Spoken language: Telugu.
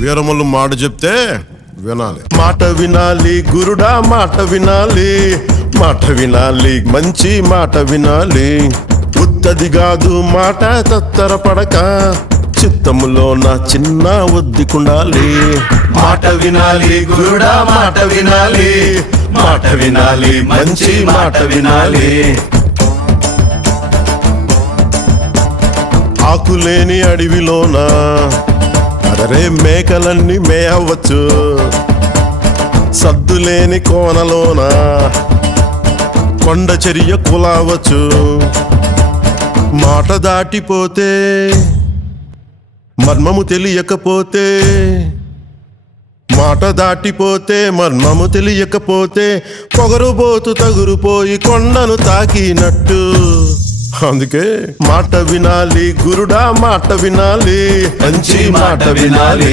వీరములు మాట చెప్తే వినాలి. మాట వినాలి గురుడా, మాట వినాలి, మాట వినాలి, మంచి మాట వినాలి. ఉత్తది కాదు మాట తత్తరపడక, చిత్తములో నా చిన్న ఒద్దికుండాలి. మాట వినాలి గురుడా, మాట వినాలి, మాట వినాలి, మంచి మాట వినాలి. ఆకులేని అడవిలోన అదరే మేకలన్నీ మేయవచ్చు, సద్దులేని కోనలోన కొండ చర్య కులావచ్చు. మాట దాటిపోతే మర్మము తెలియకపోతే, మాట దాటిపోతే మర్మము తెలియకపోతే, పొగరుబోతు తగురుపోయి కొండను తాకినట్టు. అందుకే మాట వినాలి గురుడా, మాట వినాలి, మంచి మాట వినాలి.